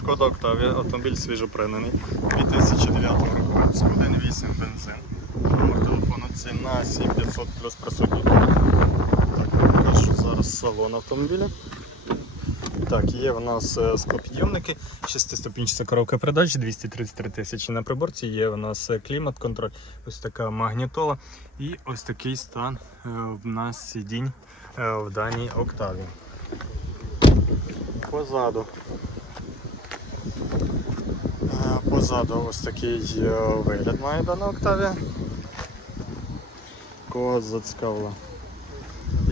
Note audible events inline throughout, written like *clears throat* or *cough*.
Шкода Октавія, автомобіль свіжопринений, 2009 року, випуску 1.8 бензин. Номер телефону ціна 7500 плюс присутній. Так, покажу зараз салон автомобіля. Так, є в нас е, склопідйомники, 6-ступінчата коробка передач, 233 тисячі на приборці. Є у нас е, клімат-контроль, ось така магнітола і ось такий стан е, в нас сидінь в даній Октаві. Позаду. Е, Позаду ось такий е, вигляд має дана Октавія. Кого зацікавило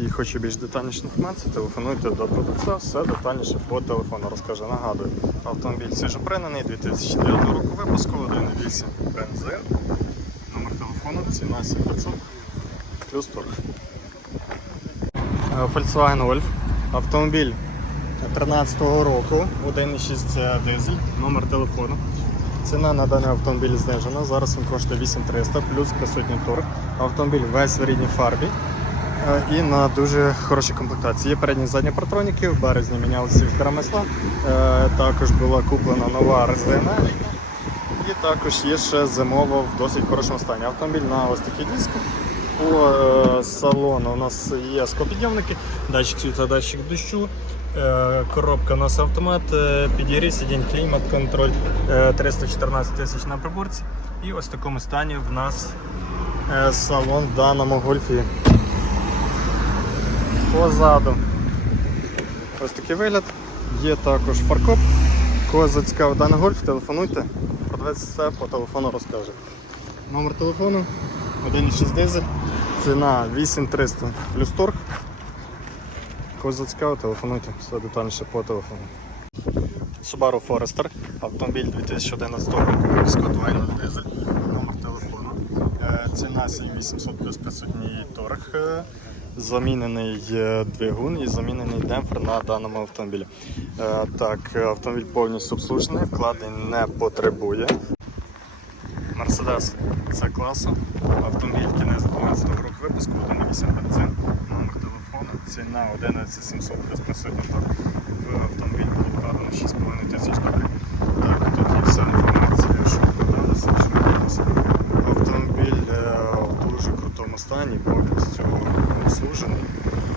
і хоче більш детальніше інформації, телефонуйте до продавця, все детальніше по телефону розкаже. Нагадую, автомобіль свіжопринений 2009 року випуску, 1.8 бензин. Номер телефону, ціна 7500 плюс торг. Е, Volkswagen Golf. Автомобіль 2013 року, 1.6 дизель, номер телефону. Ціна на даний автомобіль знижена. Зараз він коштує 8300 плюс присутній торг. Автомобіль весь в рідній фарбі. Е, і на дуже хорошій комплектації. Є передні і задні партроніки, в березні мінялися фільтра масла. Е, Також була куплена нова резина. І також є ще зимова в досить хорошому стані. Автомобіль на ось такій диску. По е, салону у нас є скопідйомники, датчик світла, датчик дощу. Е, Коробка у нас автомат, е, підігрів сидінь, клімат, контроль е, 314 тисяч на приборці. І ось в такому стані в нас е, салон в даному гольфі. Позаду. Ось такий вигляд. Є також фаркоп. Кого зацікавив даний гольф, телефонуйте, продавець все по телефону розкаже. Номер телефону 1,6 дизель, ціна 8300 плюс торг. Кого зацікавив, телефонуйте, все детальніше по телефону. Subaru Forester, автомобіль 2011 року, випуску 2.0 дизель, номер телефону. Е, Ціна 7800 плюс присутній торг. Е, Замінений е, двигун і замінений демпфер на даному автомобілі. Так, автомобіль повністю обслужений, вкладень не потребує. Мерседес це класу. Автомобіль кінець 12 року випуску, 1.8 бензин, ціна 11700 плюс присутній торг. В автомобіль було вкладено 6,5 тисяч гривень. Так, тут є вся інформація, що продалося, що продалося. Автомобіль е, в дуже крутому стані, повністю обслужений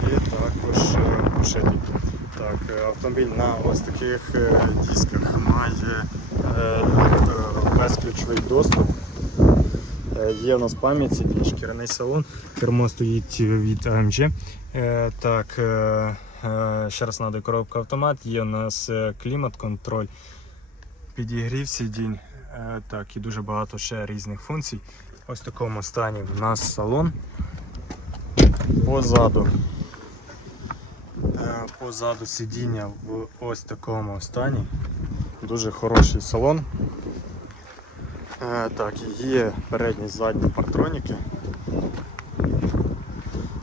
і також е, пошитий. Так, е, автомобіль на ось таких дисках має безключовий доступ. Е, Є у нас пам'ять, сидінь, шкіряний салон, кермо стоїть від AMG. Е, Так, е, е, ще раз нагадую, коробка автомат, є у нас е, клімат-контроль, підігрів сидінь. Е, Так, і дуже багато ще різних функцій. Ось в такому стані в нас салон. Позаду. Е, Позаду сидіння в ось такому стані. Дуже хороший салон. Е, Так, є передні задні партроніки.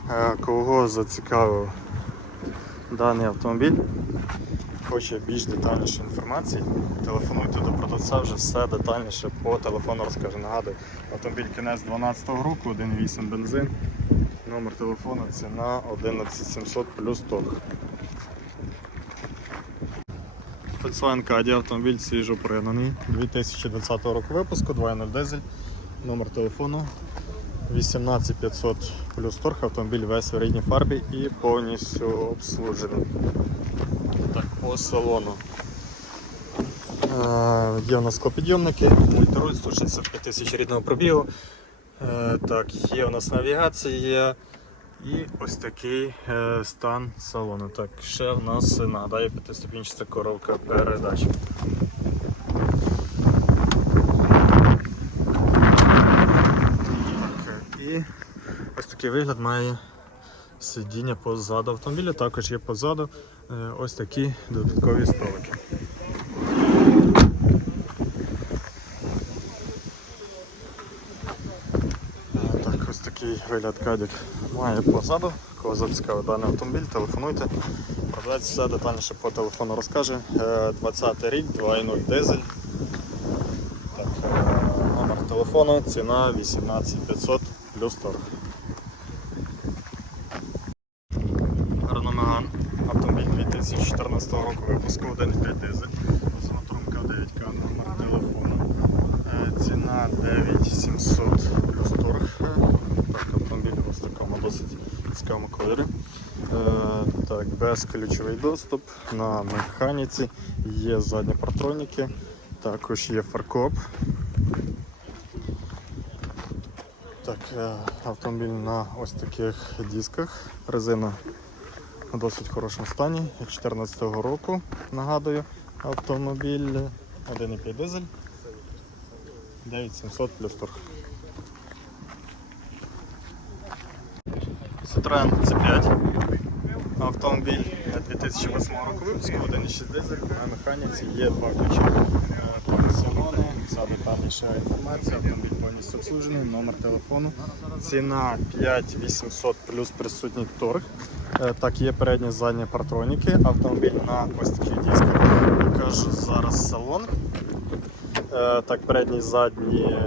Е, Кого зацікавив даний автомобіль, хоче більш детальніше інформації, телефонуйте до продавця, вже все детальніше по телефону розкаже. Нагадую, автомобіль кінець 12 року, 1.8 бензин. Номер телефону ціна 11700 плюс торг. Volkswagen Caddy, автомобіль свіжо пригнаний, 2020 року випуску, 2.0 дизель, номер телефону 18500 плюс торг, автомобіль весь в рідній фарбі і повністю обслужений. Так, по салону. Е, є у нас склопідйомники, мультируль 165 тисяч рідного пробігу. Е, так, є у нас навігація і ось такий е, стан салону. Так, ще в нас нагадаю п'ятиступінчата коробка передач. Так, і ось такий вигляд має сидіння позаду автомобіля. Також є позаду е, ось такі додаткові столики. Е, Так, ось такий вигляд кадік має позаду, кого запускає даний автомобіль, телефонуйте. Продавець все детальніше по телефону розкаже. Е, 20-й рік, 2.0 дизель. Так, е, Номер телефону, ціна 18500 плюс торг. Гарномеган. Автомобіль 2014 року випуску 1.5 дизель. Змотрумка 9К, номер телефону. Е, ціна 9700 плюс торг. В досить цікавому кольорі. Е, так, безключовий доступ на механіці, є задні партроніки, також є фаркоп. Так, е, автомобіль на ось таких дисках. Резина в досить хорошому стані. 2014 року, нагадую, автомобіль 1,5 дизель. 9700 плюс торг. Citroen C5. Автомобіль 2008 року випуску, 1,6 дизель, на механіці є два ключі. Пансіони, вся детальніша інформація, автомобіль повністю обслужений, номер телефону. Ціна 5800 плюс присутній торг. Е, Так, є передні задні партроніки, автомобіль на ось таких дисках. Покажу зараз салон. Е, Так, передні задні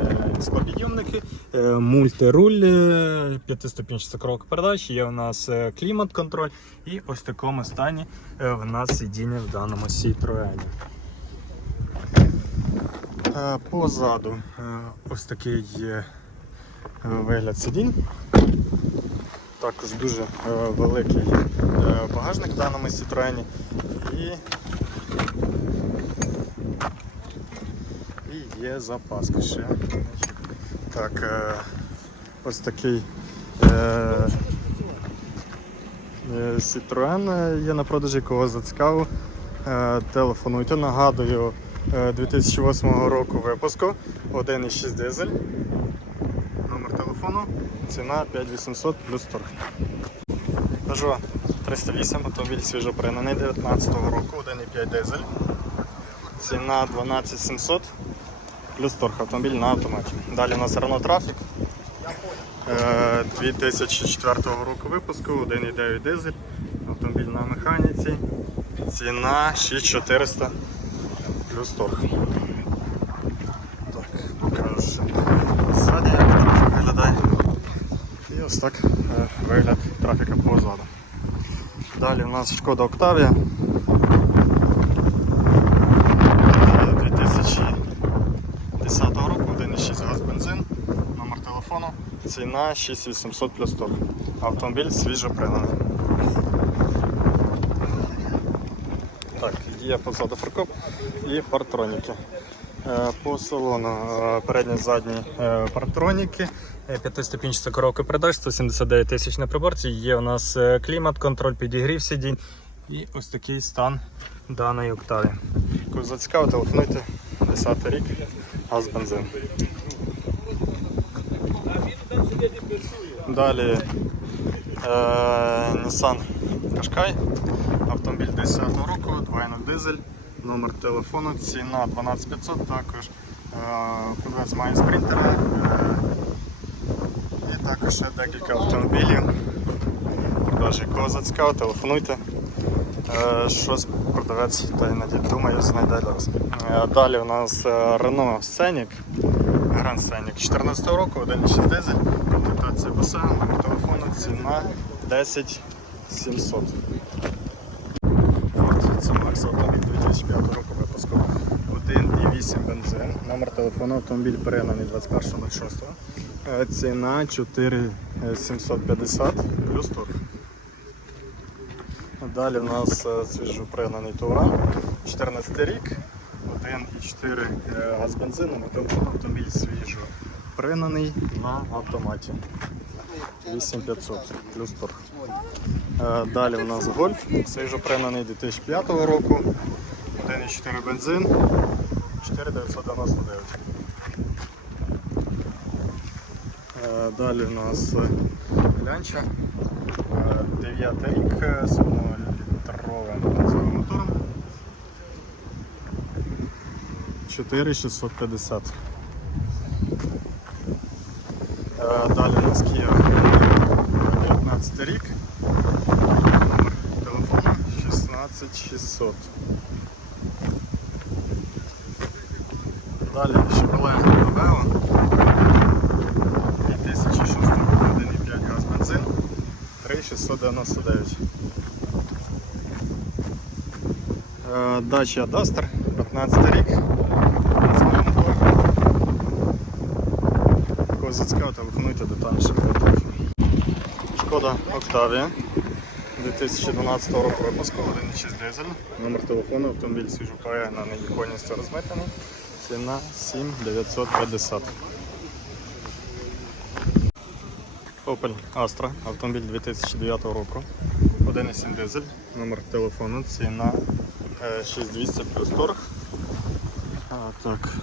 склопідйомники, е, мультируль, е, п'ятиступінчата коробка передач, є у нас клімат-контроль і ось в такому стані в нас сидіння в даному Citroen. Е, Позаду ось такий вигляд сидінь. Також дуже великий багажник в даному Citroen. І І є запаска ще. Так, е, ось такий е, е, Citroen е, є на продажі, кого зацікавив. Е, телефонуйте. Нагадую, е, 2008 року випуску 1,6 дизель. Номер телефону, ціна 5800 плюс торг. Peugeot 308, автомобіль свіжопринений 19 року, 1,5 дизель. Ціна 12700 плюс торг автомобіль на автоматі. Далі у нас Renault. Е, 2004 року випуску, 1,9 дизель, автомобіль на механіці. Ціна 6400 плюс торг. Так, покажу ззаді, як трафік виглядає. І ось так е, вигляд трафіка позаду. Далі у нас Шкода Octavia. Е, 2010 року, 1,6 газ бензин, номер телефону, ціна 6800 плюс торг. Автомобіль свіжо пригнаний. Так, є позаду фаркоп і партроніки. Е, По салону е, передні задні е, партроніки, е, п'ятиступінчата коробка передач, 179 тисяч на приборці. Є у нас клімат, контроль підігрів сидінь і ось такий стан даної октаві. Кого зацікавив, телефонуйте 10 рік, газ бензин. Далі е, Nissan Qashqai, автомобіль 10 року, 2.0 дизель, номер телефону, ціна 12500, також е, продавець має спринтера е, і також ще декілька автомобілів. Продажі кого зацікавив, телефонуйте. Е, Щось продавець та й надій, думаю, знайде для вас. Е, Далі у нас е, Renault Scenic, Grand Scenic 14 року, 1.6 дизель, баса, номер телефону, ціна 10 700. Ford це Max автомобіль 2005 року випуску 1,8 бензин. Номер телефону автомобіль перегананий 21.06. Е, Ціна 4750 плюс торг. Далі у нас е, свіжопригнаний Туран, 14 рік, 1,4 е, газ бензин, номер автомобіль свіжо пригнаний на автоматі. 8500 плюс торг. Е, Далі у нас гольф, свіжо пригнаний 2005 року, 1,4 бензин, 4999. Е, Далі у нас глянча, 9 рік е, з 1-літровим бензовим мотором. 4650. нас Kia 19 рік. Номер телефону 16600. Далі Chevrolet Aveo 2006 року 1,5 газ бензин 3699. Е, Dacia Duster 15 рік. Кого телефонуйте детальніше. Шкода Октавія 2012 року випуску 1.6 дизель. Номер телефону, автомобіль свіжо пає на неї повністю розмитаний. Ціна 7950. Opel Astra, автомобіль 2009 року. 1.7 дизель, номер телефону, ціна е, 6200 плюс торг. А, так.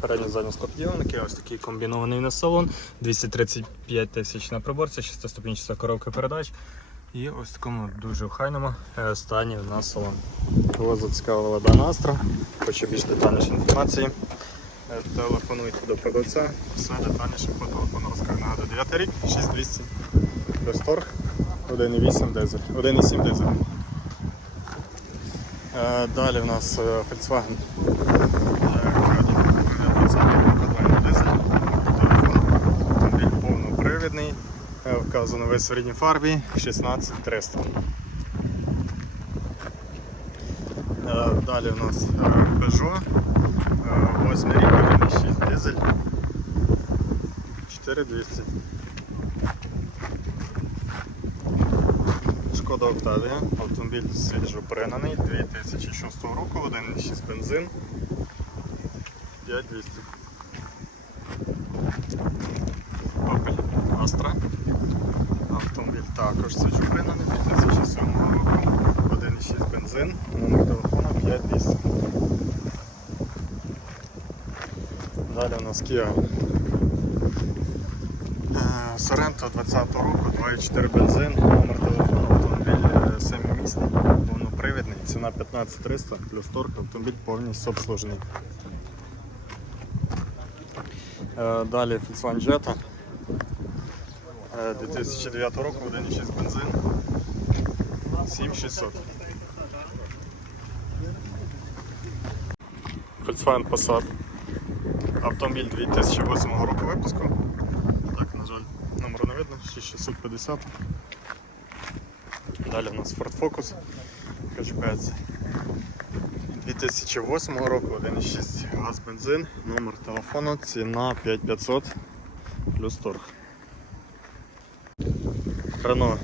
Передній задній склопідйомники, ось такий комбінований на салон, 235 тисяч на приборці, 6-ступінчата коробка передач. І ось в такому дуже охайному е, стані у нас салон. Кого зацікавила дана Astra, хоче більш детальніше інформації. е, Телефонуйте до продавця, все детальніше по телефону розкажу. Нагадую, 9 рік, 6200 без торг, 1,8 дизель, 1,7 дизель. Е, Далі в нас Volkswagen е, Caddy 20 року, 2.0 дизель. Телефон автомобіль повнопривідний, е, вказано весь в рідній фарбі 16300. Е, Далі у нас е, Peugeot, е, 8 рік, 1.6 дизель, 4200. Шкода Октавія, автомобіль свіжо пригнаний, 2006 року, 1.6 бензин, 5200. Opel Astra. Автомобіль також свіжо пригнаний, 2007 року, 1.6 бензин, номер телефону 5200. Далі у нас Kia Е, Sorento 20 року, 2.4 бензин, номер телефону автомобіль е, семимісний, повнопривідний, ціна 15300 плюс торг, автомобіль повністю обслужений. Е, Далі Volkswagen Jetta е, 2009 року, 1.6 бензин, 7600. Volkswagen Passat. Автомобіль 2008 року випуску. Так, на жаль, номеру не видно, 6650. Далі у нас Ford Focus хетчбек. 2008 року, 1.6 газ бензин, номер телефону, ціна 5500 плюс торг. Renault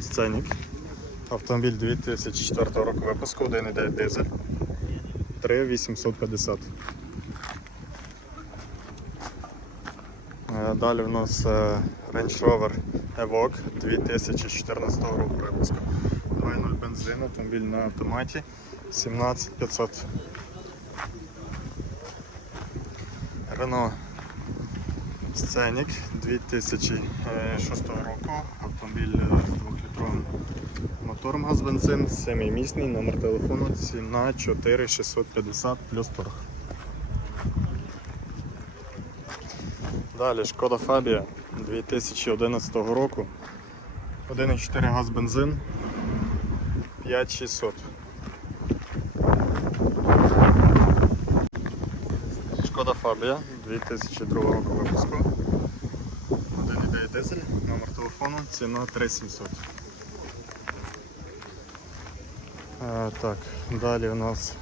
Scenic. Автомобіль 2004 року випуску, 1.9 дизель. 3850. Е, Далі в нас е, Range Rover Evoque 2014 року випуску. 2.0 бензин, автомобіль на автоматі 17500. Renault Scenic 2006 року. Автомобіль е, з 2-літровим мотором газ бензин, 7-місний, номер телефону, ціна 4650 плюс торг. Далі Шкода Фабія 2011 року. 1,4 газ бензин 5600. Шкода Фабія 2002 року випуску. 1,9 дизель, номер телефону, ціна 3700. Е, так, далі у нас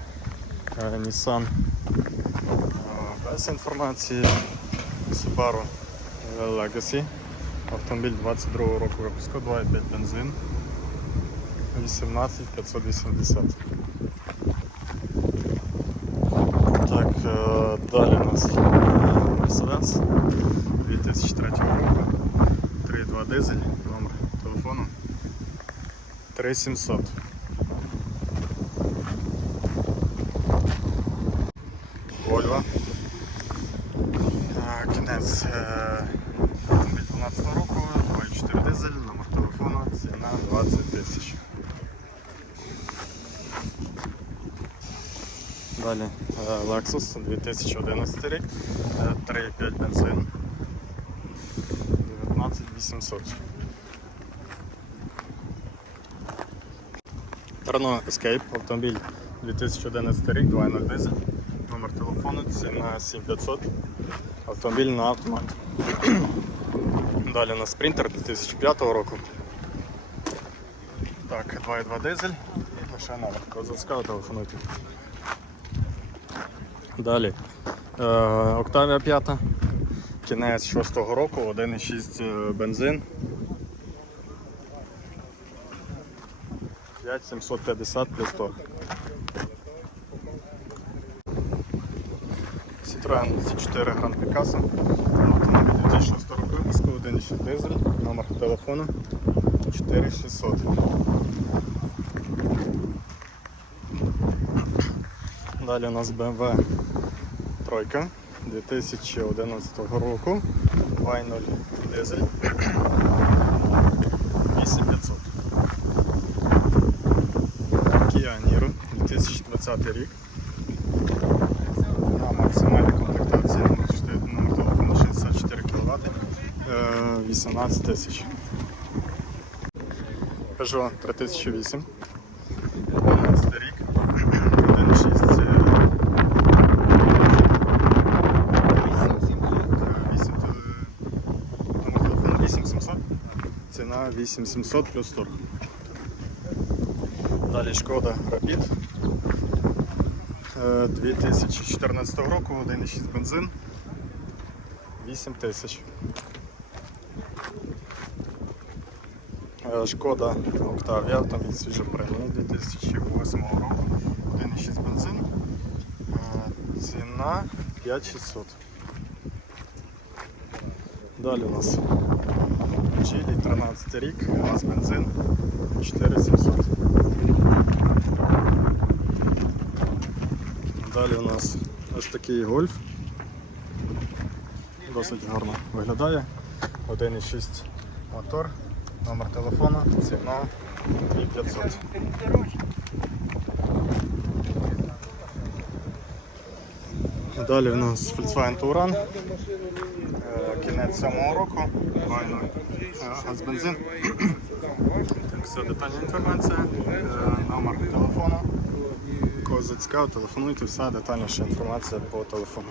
е, Nissan е, без інформації. Subaru Legacy. Автомобіль 22 року випуску, 2,5 бензин. 18580. Так, е, далі у нас Mercedes 2003 року. 3,2 дизель, номер телефону 3700. Volvo. А, Кінець е, автомобіль 12 року, 2,4 дизель, номер телефону, ціна 20 тисяч. Далі е, Lexus 2011 рік, е, 3,5 бензин, 19 800. Renault Escape, автомобіль 2011 рік, 2.0 дизель, номер телефону, ціна 7500, автомобіль на автомат. *clears throat* Далі у нас Sprinter 2005 року. Так, 2.2 дизель і номер. Кого телефонуйте. Далі е, Octavia 5 кінець 6-го року, 1,6 е, бензин. 5750 плюс торг. Citroen C4 Grand Picasso. Автомобіль 2006 року випуску, 1,6 дизель, номер телефону 4600. Далі у нас BMW тройка 2011 року. 2.0 дизель. 8500. Kia Niro 2020 рік. На максимальній комплектації номер телефону 64 кВт. 18 тисяч. Peugeot 3008. 12 рік. 1.6 е, 8, е, номер телефону 8700. Ціна 8700 плюс торг. Далі шкода Rapid. Е, 2014 року, 1,6 бензин. 8 тисяч. Е, Шкода Octavia, автомобіль прийняний 2008 року. 1,6 бензин. Е, Ціна 5600. Далі у нас Geely 13 рік, газ бензин 4700. Далі у нас ось такий гольф. Досить гарно виглядає. 1,6 мотор, номер телефону, ціна 2500. Далі у нас Volkswagen Touran. Е, Кінець самого року. 2.0 е, газ бензин. *clears throat* Так, все, детальна інформація, е, номер телефону. козацька, телефонуйте, вся детальніша інформація по телефону.